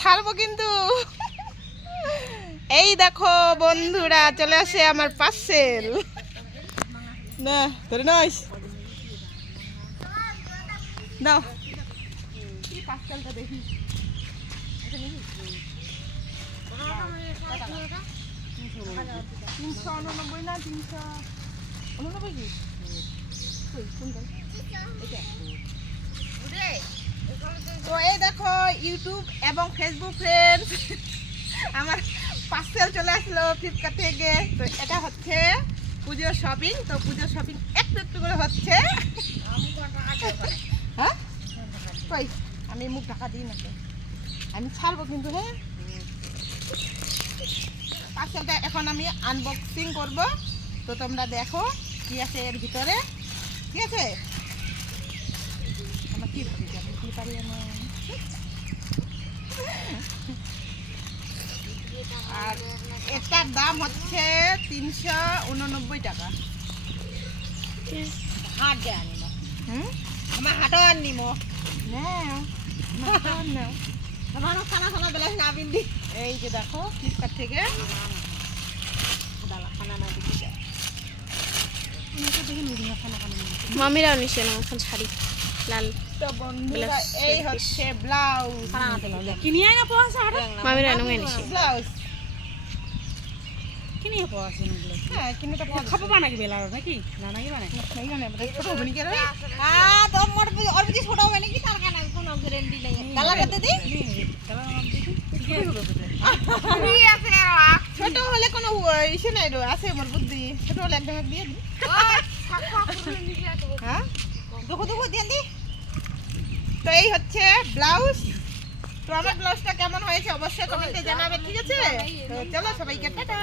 ছাড়বো কিন্তু এই দেখো বন্ধুরা, চলে আসে আমার পার্সেল না ধরে নয় দাও দেখি তিনশো উননব্বই না তিনশো উননব্বই কি কোনটা? এটা। ইউটিউব এবং ফেসবুক ফ্রেন্ড আমার পার্সেল চলে আসলো ফ্লিপকার্ট থেকে। তো এটা হচ্ছে পুজোর শপিং তো পুজোর শপিং একটু একটু করে হচ্ছে। হ্যাঁ? আমি মুখ ঢাকা দিই না। আমি ছাড়বো কিন্তু হ্যাঁ? পার্সেলটা এখন আমি আনবক্সিং করব। তো তোমরা দেখো কি আছে এর ভিতরে। ঠিক আছে? আমার কি ভাবিস আমি কি পারি আর এটার দাম হচ্ছে তিনশো উননব্বই টাকা। হাট দে আনিম। হুম? আমার হাটও আনিম। নাও আমার খানা খানা বেলা না পিন্ধি এই যে দেখো ফ্লিপকার্ট থেকে। খানা না দিবি মামিরাও নিছে না এখন শাড়ি লাল তো এই হচ্ছে ব্লাউজ। খানা না হাটে। মামিরা নিছে। ব্লাউজ। কিনি পাওয়া আছে নগুলো হ্যাঁ কিন্তু তো খাব বানাকি বেলার নাকি? না নাকি বানাই এইখানে ছোট হবনি কেন আ তো মোর ওর বেশি ছোট হবে নাকি? তার কারণে কোনো গ্যারান্টি নাই। কালার করতে দি ছোট হলে কোনো ইসে নাই আছে মোর বুদ্ধি। ছোট হলে একদম দিয়ে হ্যাঁ? দেখো দেখো দেন দি তো এই হচ্ছে ব্লাউজ। তো আমার ব্লাউজটা কেমন হয়েছে অবশ্যই কমেন্টে জানাবে ঠিক আছে? তো চলো সবাইকে টাটা।